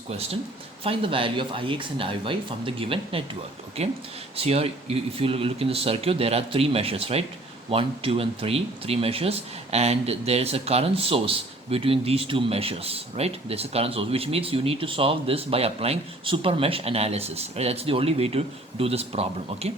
question. Find the value of ix and iy from the given network. Okay, so here if you look in the circuit, there are three meshes, right? 1, 2 and 3 meshes, and there is a current source between these two meshes, right? There's a current source, which means you need to solve this by applying super mesh analysis, right? That's the only way to do this problem. Okay,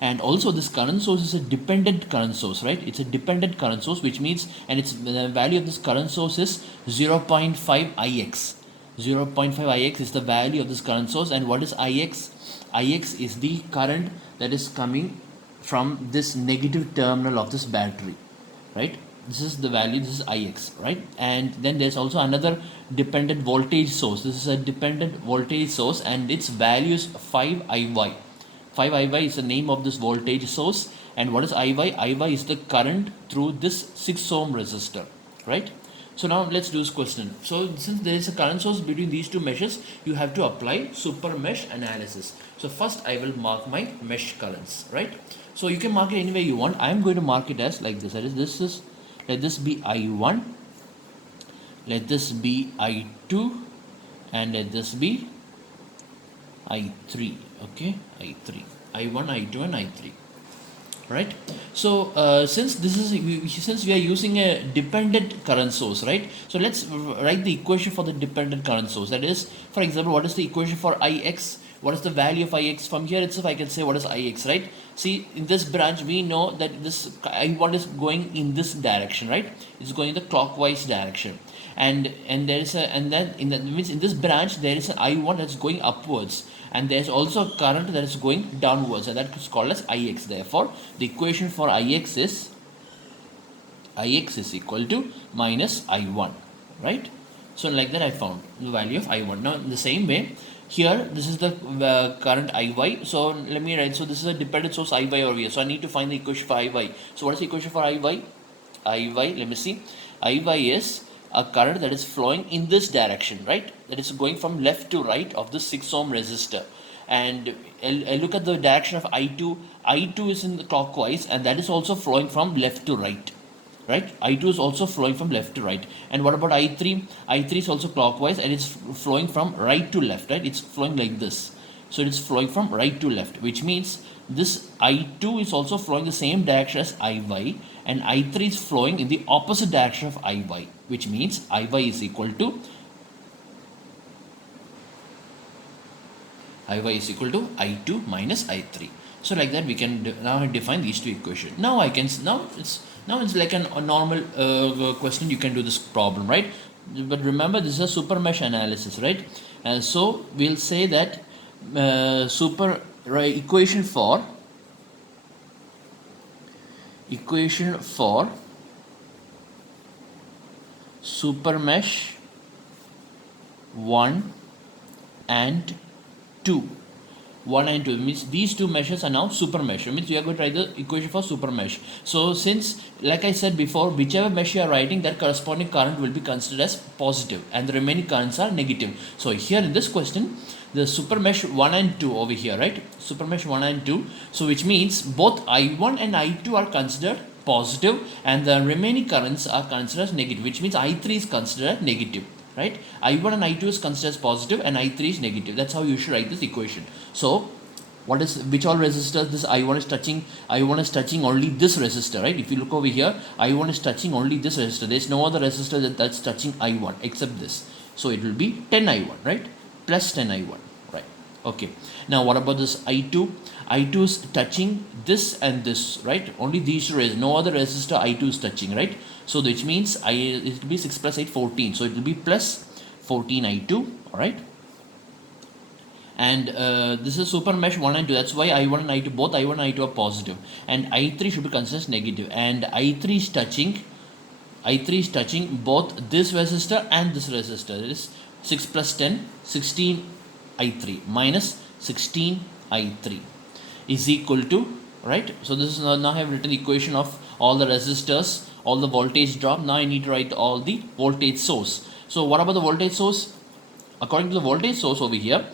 and also this current source is a dependent current source, right? It's a dependent current source, which means, and its the value of this current source is 0.5 ix. 0.5 ix is the value of this current source. And what is ix? Ix is the current that is coming from this negative terminal of this battery, right? This is the value, this is ix, right? And then there's also another dependent voltage source. This is a dependent voltage source, and its value is 5 iy. 5 iy is the name of this voltage source. And what is iy? Iy is the current through this 6 ohm resistor, right? So now let's do this question. So since there is a current source between these two meshes, you have to apply super mesh analysis. So first I will mark my mesh currents, right? So you can mark it any way you want. I am going to mark it as like this. That is, let this be I1, let this be I2, and let this be I3. Okay, I3, I1, I2 and I3. Right? So since we are using a dependent current source, right? So let's write the equation for the dependent current source. That is, for example, what is the equation for ix? What is the value of ix? From here itself I can say what is ix, right? See, in this branch we know that this I1 is going in this direction, right? It's going in the clockwise direction, and there is a, and then in that means in this branch there is an I1 that's going upwards, and there's also a current that is going downwards, and that is called as ix. Therefore the equation for ix is equal to minus I1, right? So like that I found the value of I1. Now in the same way, here this is the current iy. So let me write, so this is a dependent source iy over here, so I need to find the equation for iy. So what is the equation for iy? Let me see, iy is a current that is flowing in this direction, right? That is going from left to right of the 6 ohm resistor. And I'll look at the direction of I2. I2 is in the clockwise, and that is also flowing from left to right, right? I2 is also flowing from left to right. And what about I3? I3 is also clockwise, and it's flowing from right to left, right? It's flowing like this. So it's flowing from right to left, which means this I2 is also flowing the same direction as Iy, and I3 is flowing in the opposite direction of Iy, which means Iy is equal to I2 minus I3. So like that we can now define these two equations. Now it's like a normal question. You can do this problem, right? But remember, this is a super mesh analysis, right? So we'll say that equation for super mesh 1 and 2. 1 and 2 means these two meshes are now super mesh. It means we are going to write the equation for super mesh. So since, like I said before, whichever mesh you are writing, that corresponding current will be considered as positive, and the remaining currents are negative. So here in this question, the super mesh 1 and 2 over here, right? Super mesh 1 and 2. So which means both I1 and I2 are considered positive, and the remaining currents are considered as negative, which means I3 is considered negative, right? I1 and I2 is considered as positive, and I3 is negative. That's how you should write this equation. So which all resistors this I1 is touching? I1 is touching only this resistor, right? If you look over here, I1 is touching only this resistor. There's no other resistor that's touching I1 except this. So it will be 10 I1, right? Plus 10 I1, right? Okay. Now what about this I2? I2 is touching this and this, right? Only these two resistors. No other resistor I2 is touching, right? So which means it will be 6 plus 8, 14. So it will be plus 14 I2, all right? And this is super mesh 1 and 2. That's why I1 and I2, both I1 and I2 are positive, and I3 should be considered as negative. And I3 is touching both this resistor and this resistor. That is 6 plus 10, 16 I3 minus 16 I3 is equal to, right? So this is now I have written the equation of all the resistors, all the voltage drop. Now I need to write all the voltage source. So what about the voltage source? According to the voltage source over here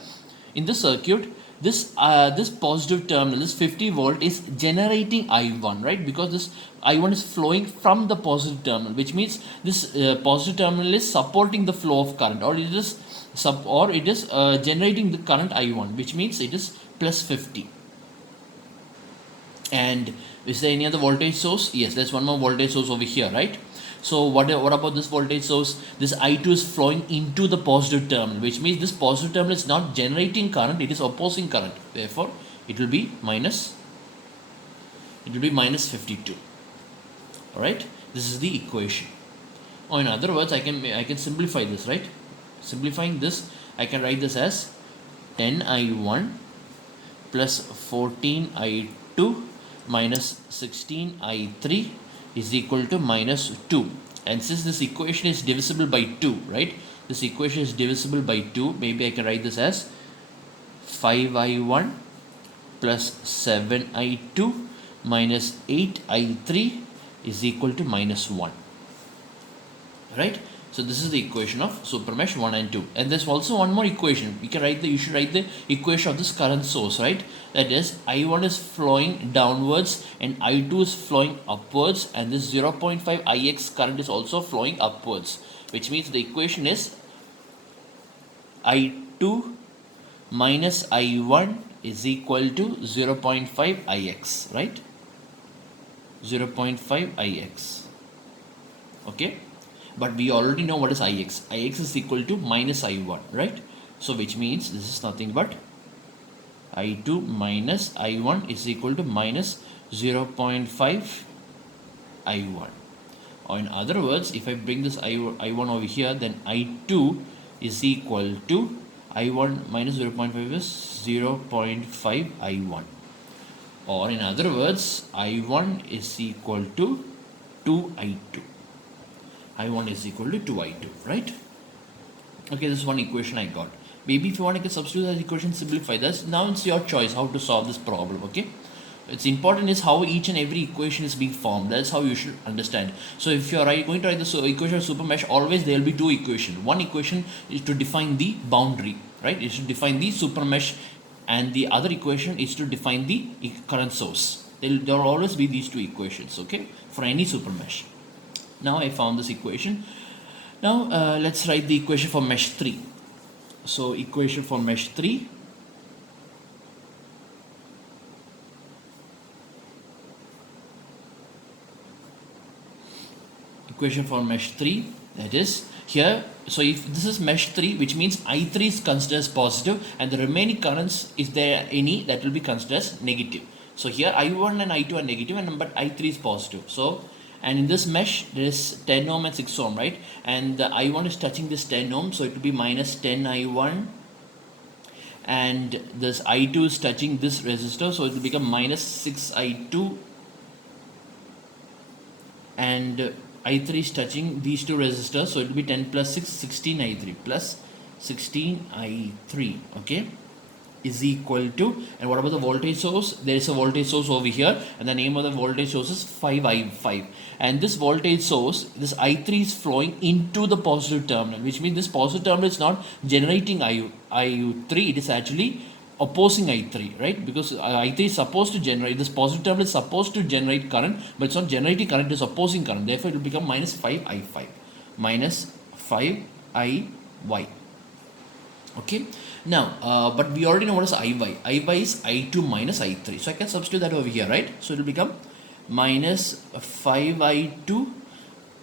in this circuit, this positive terminal, this 50 volt, is generating I1, right? Because this I1 is flowing from the positive terminal, which means this positive terminal is supporting the flow of current, or it is or it is generating the current I1, which means it is plus 50. And is there any other voltage source? Yes, there's one more voltage source over here, right? So what about this voltage source? This I2 is flowing into the positive terminal, which means this positive terminal is not generating current, it is opposing current. Therefore, it will be minus 52. Alright, this is the equation. Or in other words, I can simplify this, right? Simplifying this, I can write this as 10I1 plus 14I2 minus 16I3 is equal to minus 2. And since this equation is divisible by 2, right? This equation is divisible by 2. Maybe I can write this as 5I1 plus 7I2 minus 8I3 is equal to minus 1. Right? So this is the equation of supermesh 1 and 2. And there's also one more equation. You should write the equation of this current source, right? That is, I1 is flowing downwards and I2 is flowing upwards, and this 0.5 Ix current is also flowing upwards, which means the equation is I2 minus I1 is equal to 0.5 Ix, right? 0.5 Ix. Okay? But we already know what is Ix. Ix is equal to minus I1, right? So which means this is nothing but I2 minus I1 is equal to minus 0.5 I1. Or in other words, if I bring this I1 over here, then I2 is equal to I1 minus 0.5 is 0.5 I1. Or in other words, I1 is equal to 2I2. I1 is equal to 2I2, right? Okay, this is one equation I got. Maybe if you want, I can substitute that equation, simplify this. Now it's your choice how to solve this problem, okay? It's important is how each and every equation is being formed. That's how you should understand. So if you're going to write the equation of supermesh, always there will be two equations. One equation is to define the boundary, right? It should define the supermesh, and the other equation is to define the current source. There will always be these two equations, okay, for any supermesh. Now I found this equation. Now let's write the equation for mesh 3. So equation for mesh 3. Equation for mesh 3, that is here. So if this is mesh 3, which means I3 is considered as positive, and the remaining currents, if there are any, that will be considered as negative. So here I1 and I2 are negative, but I3 is positive. So, and in this mesh there is 10 ohm and 6 ohm, right? And the I1 is touching this 10 ohm, so it will be minus 10 I1, and this I2 is touching this resistor, so it will become minus 6 I2, and I3 is touching these two resistors, so it will be 10 plus 6, 16 I3 plus 16 I3, okay, is equal to, and what about the voltage source? There is a voltage source over here, and the name of the voltage source is 5I5, and this voltage source, this I3 is flowing into the positive terminal, which means this positive terminal is not generating I3, it is actually opposing I3, right? Because I3 is supposed to generate, this positive terminal is supposed to generate current, but it's not generating current, it is opposing current. Therefore, it will become minus 5I5, minus 5IY. Okay, now, but we already know what is IY. IY is I2 minus I3. So I can substitute that over here, right? So it will become minus 5I2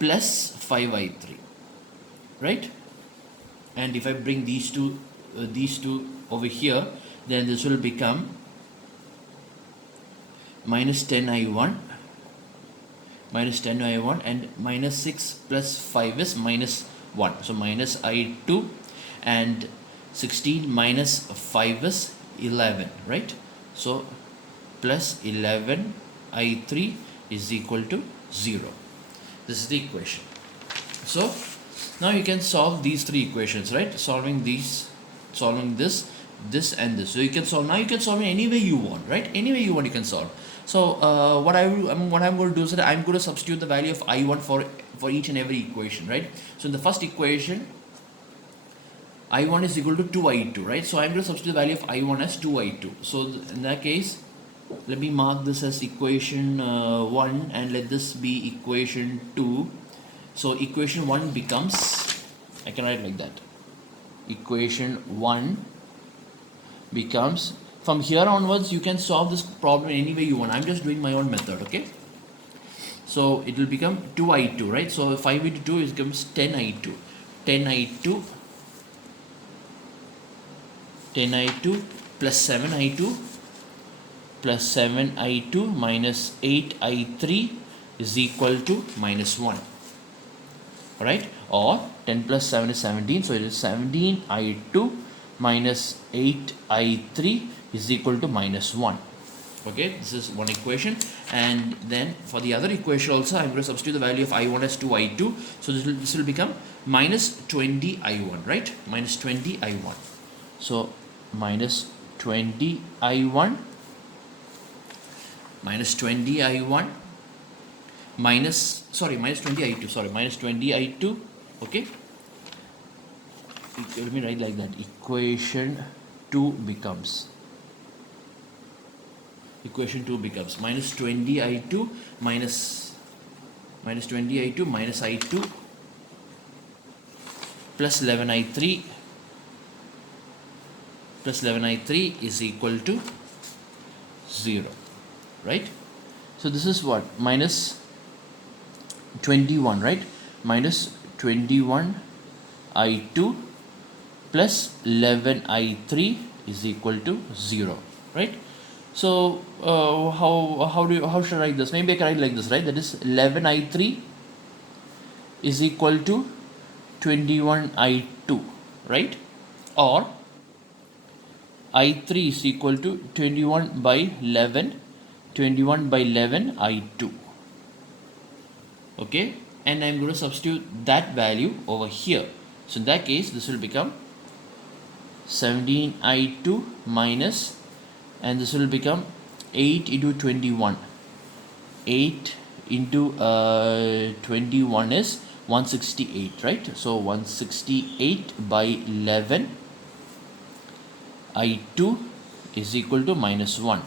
plus 5I3, right? And if I bring these two over here, then this will become minus 10I1, and minus 6 plus 5 is minus 1. So minus I2, and 16 minus 5 is 11, right? So plus 11 I3 is equal to 0. This is the equation. So now you can solve these three equations, right? Solving this, this and this. So you can solve, now you can solve in any way you want, right? Any way you want you can solve. So what I'm going to do is that I'm going to substitute the value of I1 for each and every equation, right? So in the first equation, I1 is equal to 2I2, right? So I'm going to substitute the value of I1 as 2I2. So in that case, let me mark this as equation 1, and let this be equation 2. So equation 1 becomes, I can write like that. equation 1 becomes, from here onwards you can solve this problem any way you want. I'm just doing my own method, okay? So it will become 2i2, right? So 5 into 2 it becomes 10i2. 10i2 10i2 plus 7i2 plus 7i2 minus 8i3 is equal to minus 1. Alright, or 10 plus 7 is 17, so it is 17i2 minus 8i3 is equal to minus 1. Okay, this is one equation. And then for the other equation also, I'm going to substitute the value of I1 as 2i2. So this will become minus 20i1, right? Minus 20i1. So minus 20i1 minus 20i1 minus 20i2, minus 20i2. Okay, let me write like that. Equation 2 becomes minus 20i2 minus i2 minus i2 plus 11i3 is equal to 0, right? So this is what? Minus 21, right? Minus 21i2 plus 11i3 is equal to 0, right? So how should I write this? Maybe I can write like this, right? That is 11i3 is equal to 21i2, right? Or i3 is equal to 21 by 11 i2. Okay, and I'm going to substitute that value over here. So in that case, this will become 17i2 minus, and this will become 8 into 21. 8 into 21 is 168, right? So 168 by 11 i2 is equal to minus 1,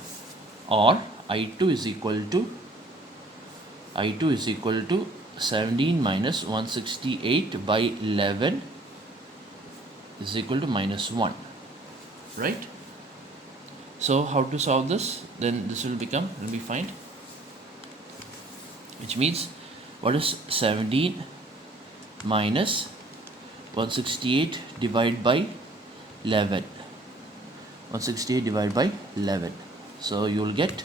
or i2 is equal to 17 minus 168 by 11 is equal to minus 1, right? So how to solve this? Then this will become, let me find, which means what is 17 minus 168 divided by 11? 168 divided by 11. So you will get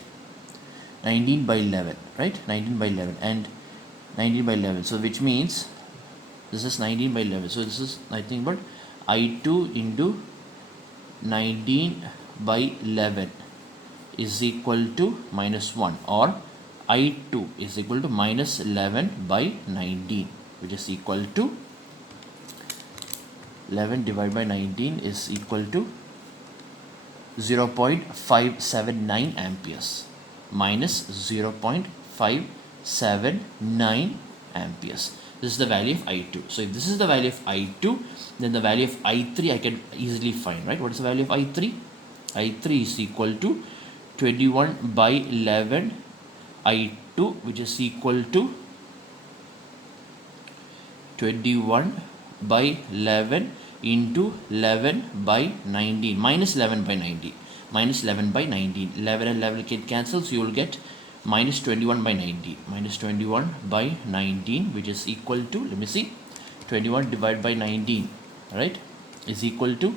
19 by 11, right? 19 by 11 and 19 by 11. So which means this is 19 by 11. So this is nothing but I2 into 19 by 11 is equal to minus 1, or I2 is equal to minus 11 by 19, which is equal to 11 divided by 19 is equal to 0.579 amperes minus 0.579 amperes. This is the value of I2. So if this is the value of I2, then the value of I3 I can easily find, right? What is the value of I3? I3 is equal to 21 by 11 I2, which is equal to 21 by 11 into 11 by 19 minus 11 by 19. 11 and 11 get cancelled, so you will get minus 21 by 19. Minus 21 by 19, which is equal to, let me see, 21 divided by 19, right, is equal to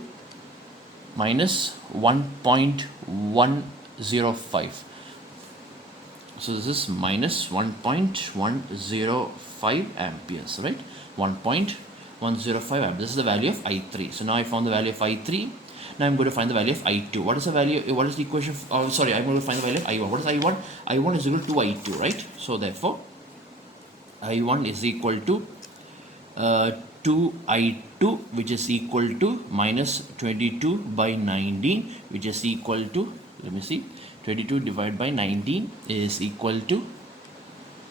minus 1.105. So this is minus 1.105 amperes, right? 1.105 amperes. This is the value of I3. So now I found the value of I3. Now I'm going to find the value of I2. What is the value? What is the equation? I'm going to find the value of I1. What is I1? I1 is equal to I2, right? So therefore, I1 is equal to 2I2, which is equal to minus 22 by 19, which is equal to, let me see, 22 divided by 19 is equal to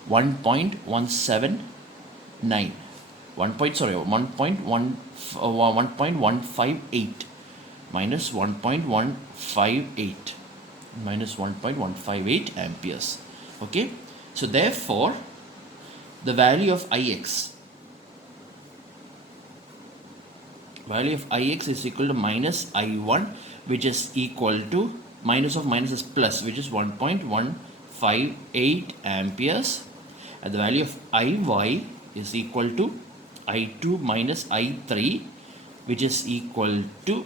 1.178 minus 1.158 amperes. Okay, so therefore the value of Ix value of ix is equal to minus I1, which is equal to minus of minus is plus, which is 1.158 amperes, and the value of iy is equal to I2 minus I3, which is equal to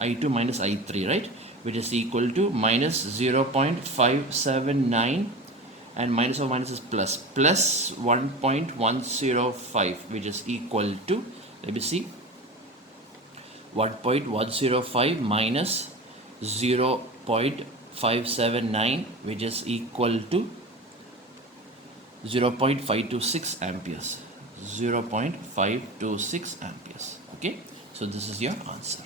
I2 minus I3, right, which is equal to minus 0.579, and minus of minus is plus 1.105, which is equal to, let me see, 1.105 minus 0.579, which is equal to 0.526 amperes. 0.526 amperes. Okay, so this is your answer.